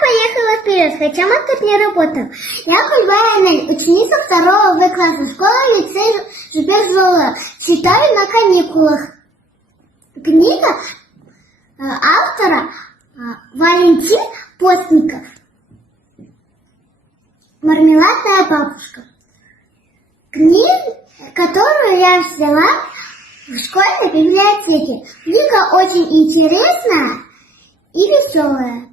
поехала вперед, хотя мать не работал. Я Кульбай Анель, ученица 2 В класса школы лицей Жупер-Зола. Читаю на каникулах. Книга автора Валентин Постников. «Мармеладная бабушка». Книга, которую я взяла в школьной библиотеке. Книга очень интересная и веселая.